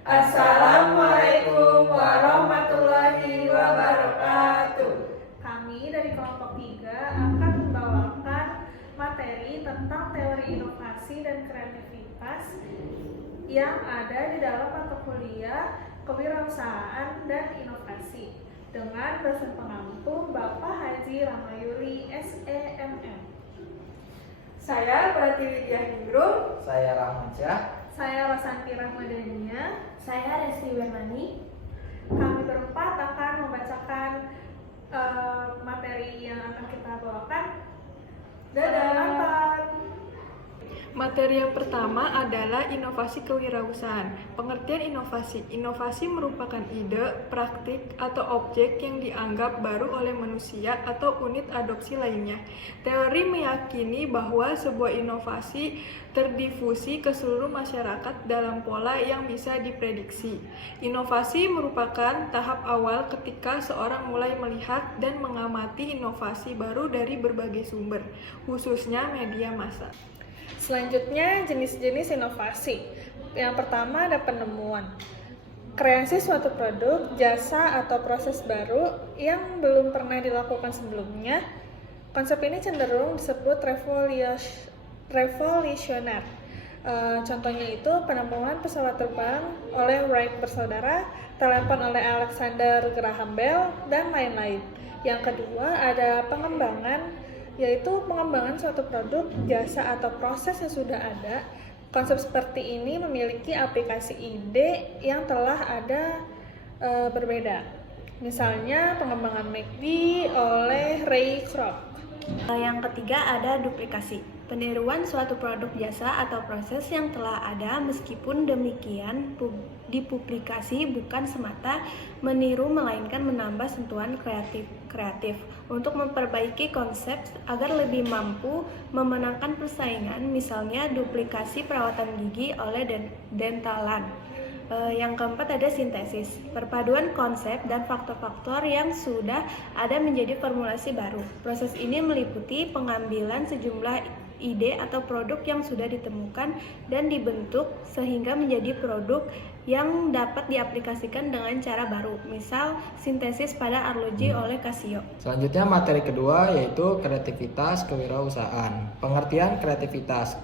Assalamualaikum warahmatullahi wabarakatuh. Kami dari kelompok 3 akan membawakan materi tentang teori inovasi dan kreativitas yang ada di dalam mata kuliah kewirausahaan dan inovasi dengan dosen pengampu Bapak Haji Ramayuli SEMM. Saya Pratiwi Ningrum. Saya Rahmansyah. Saya Rosanti Rahmadania. Saya Resti Wermani. Kami berempat akan membacakan materi yang akan kita bawakan. Dadah. Materi yang pertama adalah inovasi kewirausahaan. Pengertian inovasi. Inovasi merupakan ide, praktik, atau objek yang dianggap baru oleh manusia atau unit adopsi lainnya. Teori meyakini bahwa sebuah inovasi terdifusi ke seluruh masyarakat dalam pola yang bisa diprediksi. Inovasi merupakan tahap awal ketika seorang mulai melihat dan mengamati inovasi baru dari berbagai sumber, khususnya media massa. Selanjutnya, jenis-jenis inovasi. Yang pertama ada penemuan. Kreasi suatu produk, jasa, atau proses baru yang belum pernah dilakukan sebelumnya. Konsep ini cenderung disebut revolusioner. Contohnya itu penemuan pesawat terbang oleh Wright bersaudara, telepon oleh Alexander Graham Bell, dan lain-lain. Yang kedua ada pengembangan, yaitu pengembangan suatu produk, jasa, atau proses yang sudah ada. Konsep seperti ini memiliki aplikasi ide yang telah ada berbeda. Misalnya pengembangan McD oleh Ray Kroc. Yang ketiga ada duplikasi. Peniruan suatu produk, jasa, atau proses yang telah ada. Meskipun demikian, dipublikasi bukan semata meniru melainkan menambah sentuhan kreatif untuk memperbaiki konsep agar lebih mampu memenangkan persaingan. Misalnya duplikasi perawatan gigi oleh Dentalan. Yang keempat ada sintesis, perpaduan konsep dan faktor-faktor yang sudah ada menjadi formulasi baru. Proses ini meliputi pengambilan sejumlah ide atau produk yang sudah ditemukan dan dibentuk sehingga menjadi produk yang dapat diaplikasikan dengan cara baru. Misal, sintesis pada arloji oleh Casio. Selanjutnya materi kedua yaitu kreativitas kewirausahaan. Pengertian kreativitas.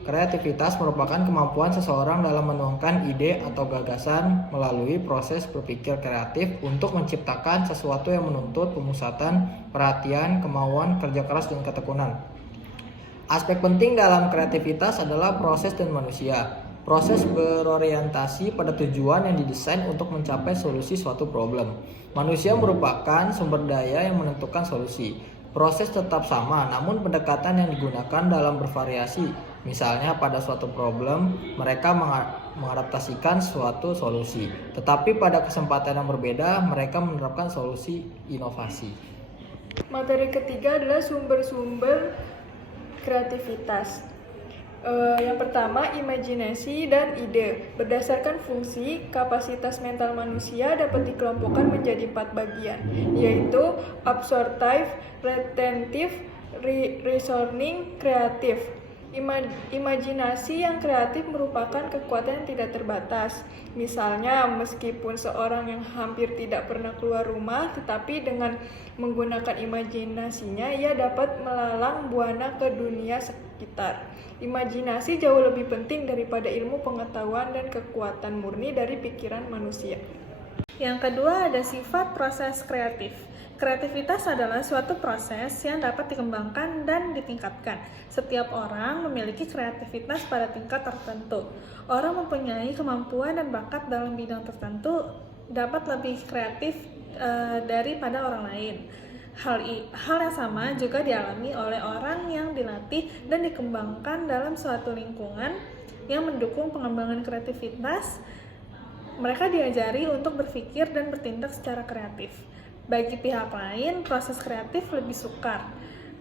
Kreativitas merupakan kemampuan seseorang dalam menuangkan ide atau gagasan melalui proses berpikir kreatif untuk menciptakan sesuatu yang menuntut pemusatan perhatian, kemauan, kerja keras, dan ketekunan. Aspek penting dalam kreativitas adalah proses dan manusia. Proses berorientasi pada tujuan yang didesain untuk mencapai solusi suatu problem. Manusia merupakan sumber daya yang menentukan solusi. Proses tetap sama, namun pendekatan yang digunakan dalam bervariasi. Misalnya pada suatu problem, mereka mengadaptasikan suatu solusi. Tetapi pada kesempatan yang berbeda, mereka menerapkan solusi inovasi. Materi ketiga adalah sumber-sumber kreativitas. Yang pertama, imajinasi dan ide. Berdasarkan fungsi, kapasitas mental manusia dapat dikelompokkan menjadi 4 bagian, yaitu absorptive, retentive, reasoning, kreatif. Imajinasi yang kreatif merupakan kekuatan yang tidak terbatas. Misalnya, meskipun seorang yang hampir tidak pernah keluar rumah, tetapi dengan menggunakan imajinasinya, ia dapat melalang buana ke dunia sekitar. Imajinasi jauh lebih penting daripada ilmu pengetahuan dan kekuatan murni dari pikiran manusia. Yang kedua ada sifat proses kreatif. Kreativitas adalah suatu proses yang dapat dikembangkan dan ditingkatkan. Setiap orang memiliki kreativitas pada tingkat tertentu. Orang mempunyai kemampuan dan bakat dalam bidang tertentu dapat lebih kreatif daripada orang lain. Hal yang sama juga dialami oleh orang yang dilatih dan dikembangkan dalam suatu lingkungan yang mendukung pengembangan kreativitas. Mereka diajari untuk berpikir dan bertindak secara kreatif. Bagi pihak lain, proses kreatif lebih sukar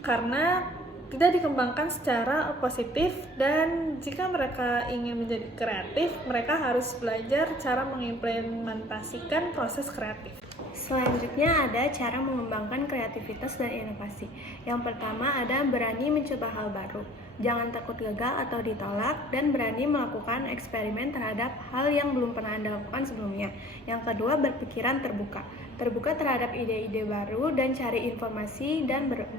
karena tidak dikembangkan secara positif, dan jika mereka ingin menjadi kreatif, mereka harus belajar cara mengimplementasikan proses kreatif. Selanjutnya ada cara mengembangkan kreativitas dan inovasi. Yang pertama ada berani mencoba hal baru. Jangan takut gagal atau ditolak, dan berani melakukan eksperimen terhadap hal yang belum pernah Anda lakukan sebelumnya. Yang kedua, berpikiran terbuka. Terbuka terhadap ide-ide baru dan cari informasi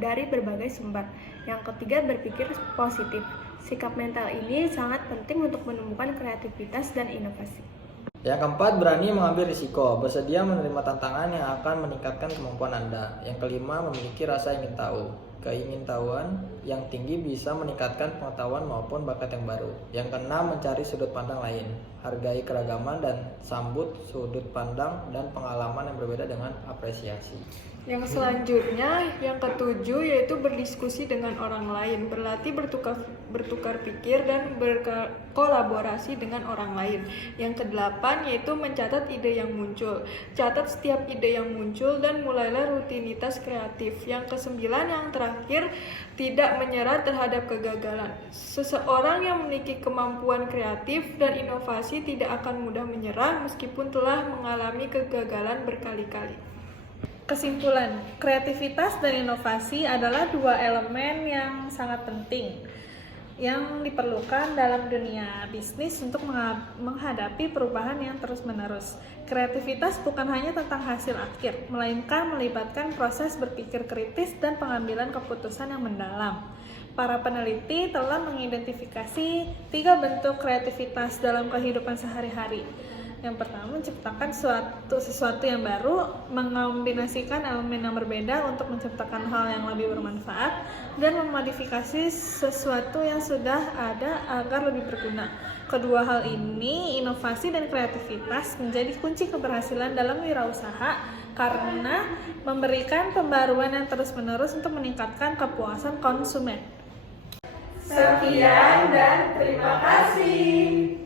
dari berbagai sumber. Yang ketiga, berpikir positif. Sikap mental ini sangat penting untuk menumbuhkan kreativitas dan inovasi. Yang keempat, berani mengambil risiko. Bersedia menerima tantangan yang akan meningkatkan kemampuan Anda. Yang kelima, memiliki rasa ingin tahu. Keingintahuan yang tinggi bisa meningkatkan pengetahuan maupun bakat yang baru. Yang keenam, mencari sudut pandang lain. Hargai keragaman dan sambut sudut pandang dan pengalaman yang berbeda dengan apresiasi. Yang selanjutnya, yang ketujuh yaitu berdiskusi dengan orang lain, berlatih bertukar pikir dan berkolaborasi dengan orang lain. Yang kedelapan yaitu mencatat ide yang muncul. Catat setiap ide yang muncul dan mulailah rutinitas kreatif. Yang kesembilan, yang terakhir, tidak menyerah terhadap kegagalan. Seseorang yang memiliki kemampuan kreatif dan inovasi tidak akan mudah menyerah meskipun telah mengalami kegagalan berkali-kali. Kesimpulan, kreativitas dan inovasi adalah dua elemen yang sangat penting yang diperlukan dalam dunia bisnis untuk menghadapi perubahan yang terus-menerus. Kreativitas bukan hanya tentang hasil akhir, melainkan melibatkan proses berpikir kritis dan pengambilan keputusan yang mendalam. Para peneliti telah mengidentifikasi 3 bentuk kreativitas dalam kehidupan sehari-hari. Yang pertama, menciptakan sesuatu yang baru, mengombinasikan elemen yang berbeda untuk menciptakan hal yang lebih bermanfaat, dan memodifikasi sesuatu yang sudah ada agar lebih berguna. Kedua hal ini, inovasi dan kreativitas, menjadi kunci keberhasilan dalam wirausaha karena memberikan pembaruan yang terus-menerus untuk meningkatkan kepuasan konsumen. Sekian dan terima kasih.